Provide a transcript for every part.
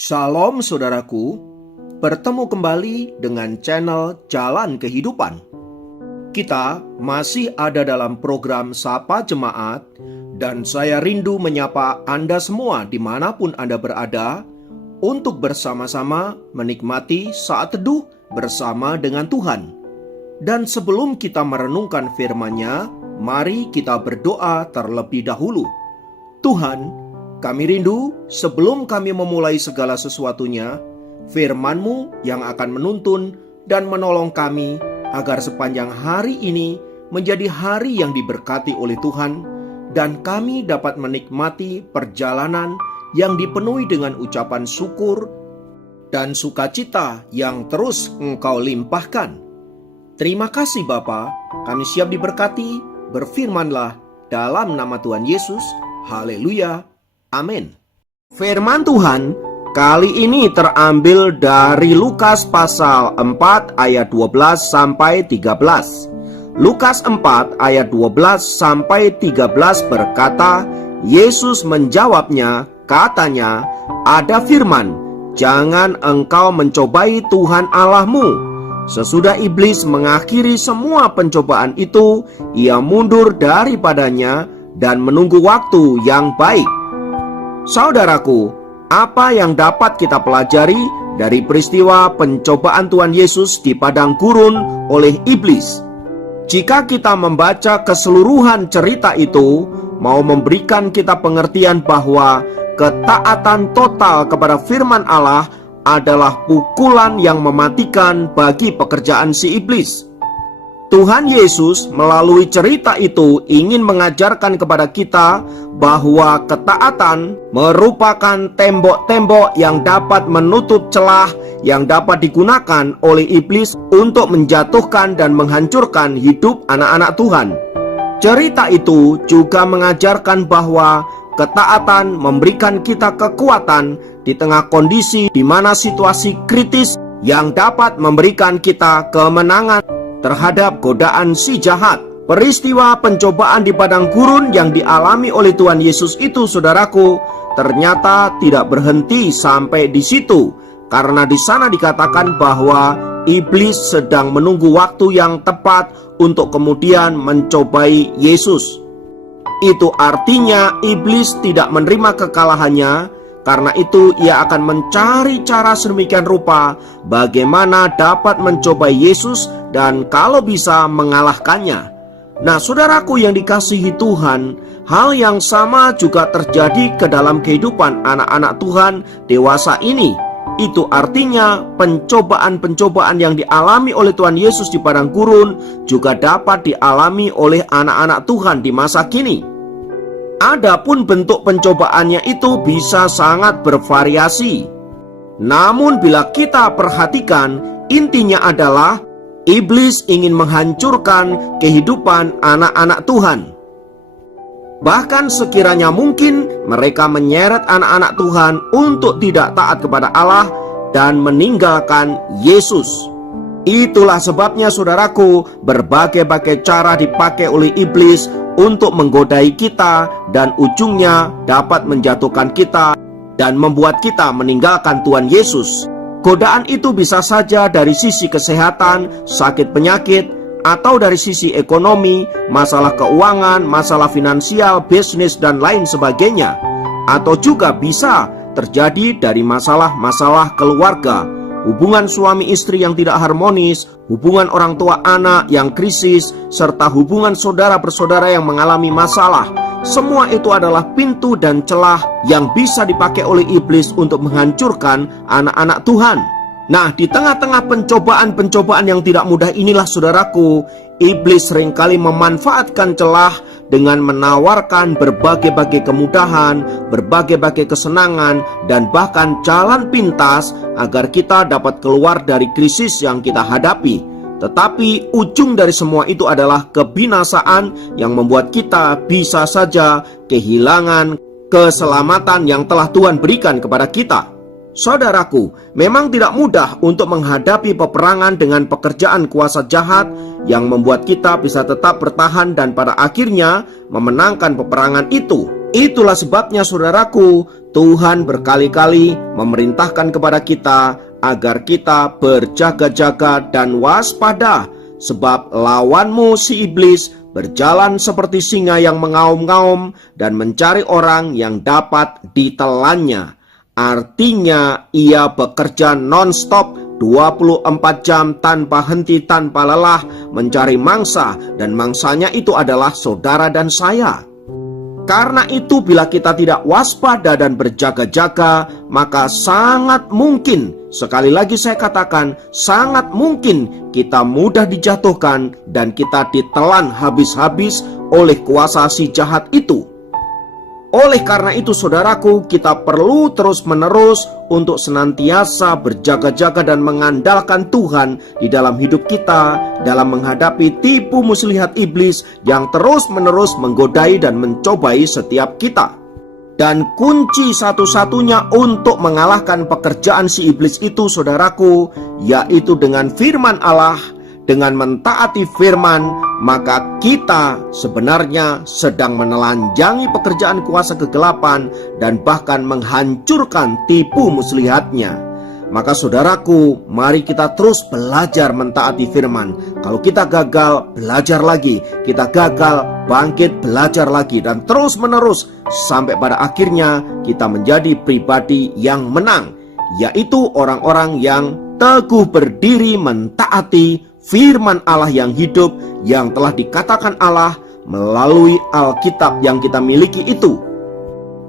Shalom saudaraku, bertemu kembali dengan channel Jalan Kehidupan. Kita masih ada dalam program Sapa Jemaat, dan saya rindu menyapa Anda semua dimanapun Anda berada untuk bersama-sama menikmati saat teduh bersama dengan Tuhan. Dan sebelum kita merenungkan firman-Nya, mari kita berdoa terlebih dahulu. Tuhan, kami rindu sebelum kami memulai segala sesuatunya, firman-Mu yang akan menuntun dan menolong kami agar sepanjang hari ini menjadi hari yang diberkati oleh Tuhan, dan kami dapat menikmati perjalanan yang dipenuhi dengan ucapan syukur dan sukacita yang terus Engkau limpahkan. Terima kasih Bapa, kami siap diberkati, berfirmanlah dalam nama Tuhan Yesus. Haleluya. Amin. Firman Tuhan kali ini terambil dari Lukas pasal 4 ayat 12 sampai 13. Lukas 4 ayat 12 sampai 13 berkata, Yesus menjawabnya, katanya, ada firman, jangan engkau mencobai Tuhan Allahmu. Sesudah iblis mengakhiri semua pencobaan itu, ia mundur daripadanya dan menunggu waktu yang baik. Saudaraku, apa yang dapat kita pelajari dari peristiwa pencobaan Tuhan Yesus di padang gurun oleh iblis? Jika kita membaca keseluruhan cerita itu, mau memberikan kita pengertian bahwa ketaatan total kepada firman Allah adalah pukulan yang mematikan bagi pekerjaan si iblis. Tuhan Yesus melalui cerita itu ingin mengajarkan kepada kita bahwa ketaatan merupakan tembok-tembok yang dapat menutup celah yang dapat digunakan oleh iblis untuk menjatuhkan dan menghancurkan hidup anak-anak Tuhan. Cerita itu juga mengajarkan bahwa ketaatan memberikan kita kekuatan di tengah kondisi di mana situasi kritis yang dapat memberikan kita kemenangan terhadap godaan si jahat. Peristiwa pencobaan di padang gurun yang dialami oleh Tuhan Yesus itu, saudaraku, ternyata tidak berhenti sampai di situ, karena di sana dikatakan bahwa iblis sedang menunggu waktu yang tepat untuk kemudian mencobai Yesus. Itu artinya iblis tidak menerima kekalahannya. Karena itu ia akan mencari cara sedemikian rupa bagaimana dapat mencobai Yesus dan kalau bisa mengalahkannya. Nah, saudaraku yang dikasihi Tuhan, hal yang sama juga terjadi ke dalam kehidupan anak-anak Tuhan dewasa ini. Itu artinya pencobaan-pencobaan yang dialami oleh Tuhan Yesus di padang gurun juga dapat dialami oleh anak-anak Tuhan di masa kini. Adapun bentuk pencobaannya itu bisa sangat bervariasi. Namun bila kita perhatikan, intinya adalah iblis ingin menghancurkan kehidupan anak-anak Tuhan. Bahkan sekiranya mungkin mereka menyeret anak-anak Tuhan untuk tidak taat kepada Allah dan meninggalkan Yesus. Itulah sebabnya saudaraku, berbagai-bagai cara dipakai oleh iblis untuk menggodai kita dan ujungnya dapat menjatuhkan kita dan membuat kita meninggalkan Tuhan Yesus. Godaan itu bisa saja dari sisi kesehatan, sakit penyakit, atau dari sisi ekonomi, masalah keuangan, masalah finansial, bisnis, dan lain sebagainya. Atau juga bisa terjadi dari masalah-masalah keluarga, hubungan suami istri yang tidak harmonis, hubungan orang tua anak yang krisis, serta hubungan saudara bersaudara yang mengalami masalah. Semua itu adalah pintu dan celah yang bisa dipakai oleh iblis untuk menghancurkan anak-anak Tuhan. Nah, di tengah-tengah pencobaan-pencobaan yang tidak mudah inilah saudaraku, iblis seringkali memanfaatkan celah dengan menawarkan berbagai-bagai kemudahan, berbagai-bagai kesenangan, dan bahkan jalan pintas agar kita dapat keluar dari krisis yang kita hadapi. Tetapi ujung dari semua itu adalah kebinasaan yang membuat kita bisa saja kehilangan keselamatan yang telah Tuhan berikan kepada kita. Saudaraku, memang tidak mudah untuk menghadapi peperangan dengan pekerjaan kuasa jahat yang membuat kita bisa tetap bertahan dan pada akhirnya memenangkan peperangan itu. Itulah sebabnya saudaraku, Tuhan berkali-kali memerintahkan kepada kita agar kita berjaga-jaga dan waspada, sebab lawanmu si iblis berjalan seperti singa yang mengaum-ngaum dan mencari orang yang dapat ditelannya. Artinya ia bekerja non-stop 24 jam tanpa henti, tanpa lelah mencari mangsa, dan mangsanya itu adalah saudara dan saya. Karena itu bila kita tidak waspada dan berjaga-jaga, maka sangat mungkin, sekali lagi saya katakan, sangat mungkin kita mudah dijatuhkan dan kita ditelan habis-habis oleh kuasa si jahat itu. Oleh karena itu saudaraku, kita perlu terus-menerus untuk senantiasa berjaga-jaga dan mengandalkan Tuhan di dalam hidup kita, dalam menghadapi tipu muslihat iblis yang terus-menerus menggodai dan mencobai setiap kita. Dan kunci satu-satunya untuk mengalahkan pekerjaan si iblis itu saudaraku, yaitu dengan firman Allah. Dengan mentaati firman, maka kita sebenarnya sedang menelanjangi pekerjaan kuasa kegelapan dan bahkan menghancurkan tipu muslihatnya. Maka saudaraku, mari kita terus belajar mentaati firman. Kalau kita gagal, belajar lagi. Kita gagal, bangkit, belajar lagi. Dan terus menerus sampai pada akhirnya kita menjadi pribadi yang menang, yaitu orang-orang yang teguh berdiri mentaati firman Allah yang hidup, yang telah dikatakan Allah melalui Alkitab yang kita miliki itu.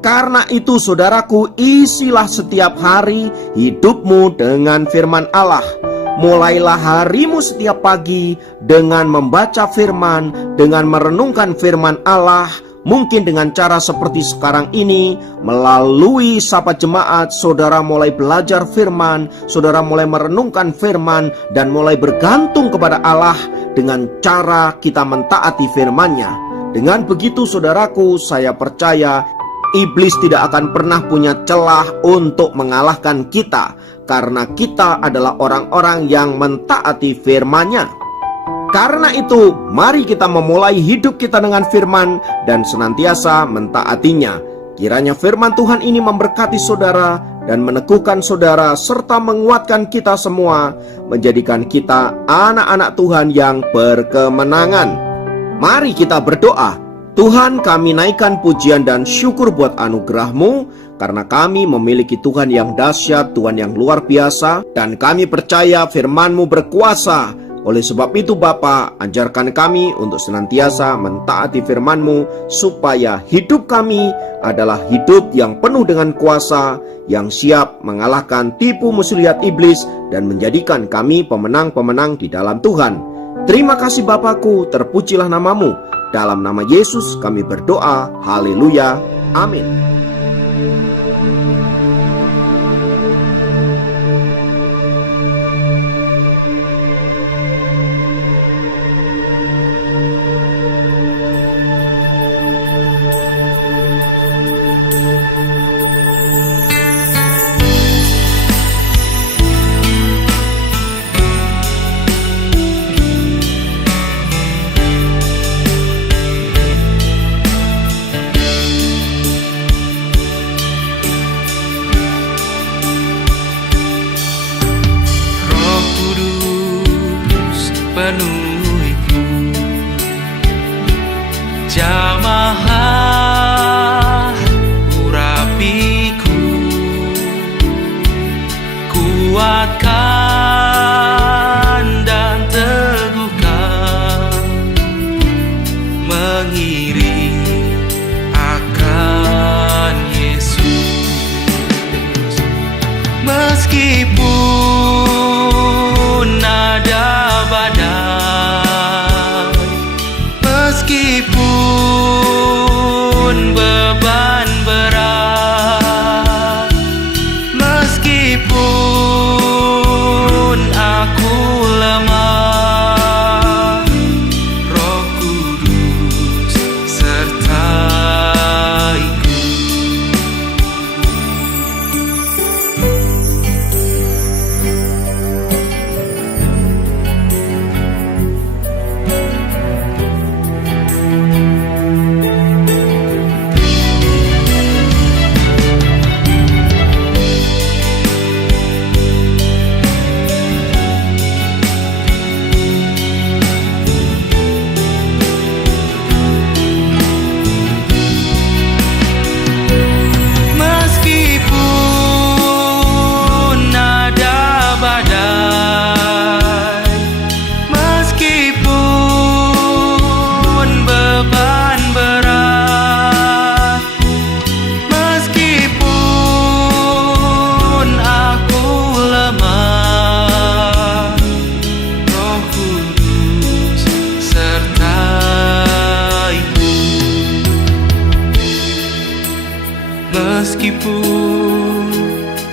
Karena itu saudaraku, isilah setiap hari hidupmu dengan firman Allah. Mulailah harimu setiap pagi dengan membaca firman, dengan merenungkan firman Allah. Mungkin dengan cara seperti sekarang ini, melalui Sapa Jemaat, saudara mulai belajar firman, saudara mulai merenungkan firman, dan mulai bergantung kepada Allah dengan cara kita mentaati firman-Nya. Dengan begitu saudaraku, saya percaya iblis tidak akan pernah punya celah untuk mengalahkan kita, karena kita adalah orang-orang yang mentaati firman-Nya. Karena itu, mari kita memulai hidup kita dengan firman dan senantiasa mentaatinya. Kiranya firman Tuhan ini memberkati saudara dan meneguhkan saudara serta menguatkan kita semua, menjadikan kita anak-anak Tuhan yang berkemenangan. Mari kita berdoa. Tuhan, kami naikkan pujian dan syukur buat anugerah-Mu, karena kami memiliki Tuhan yang dahsyat, Tuhan yang luar biasa, dan kami percaya firman-Mu berkuasa. Oleh sebab itu Bapa, ajarkan kami untuk senantiasa mentaati firman-Mu, supaya hidup kami adalah hidup yang penuh dengan kuasa, yang siap mengalahkan tipu muslihat iblis dan menjadikan kami pemenang-pemenang di dalam Tuhan. Terima kasih Bapakku, terpujilah nama-Mu. Dalam nama Yesus kami berdoa, haleluya, amin. penuhiku, jamahlah urapiku, kuatkan dan teguhkan, mengiring akan Yesus. Meskipun ada badai, meskipun beban berat, meskipun aku lemah, Roh Kudus sertaiku.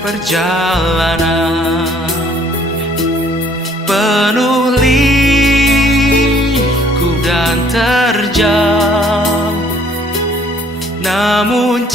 perjalanan penuh liku dan terjal, namun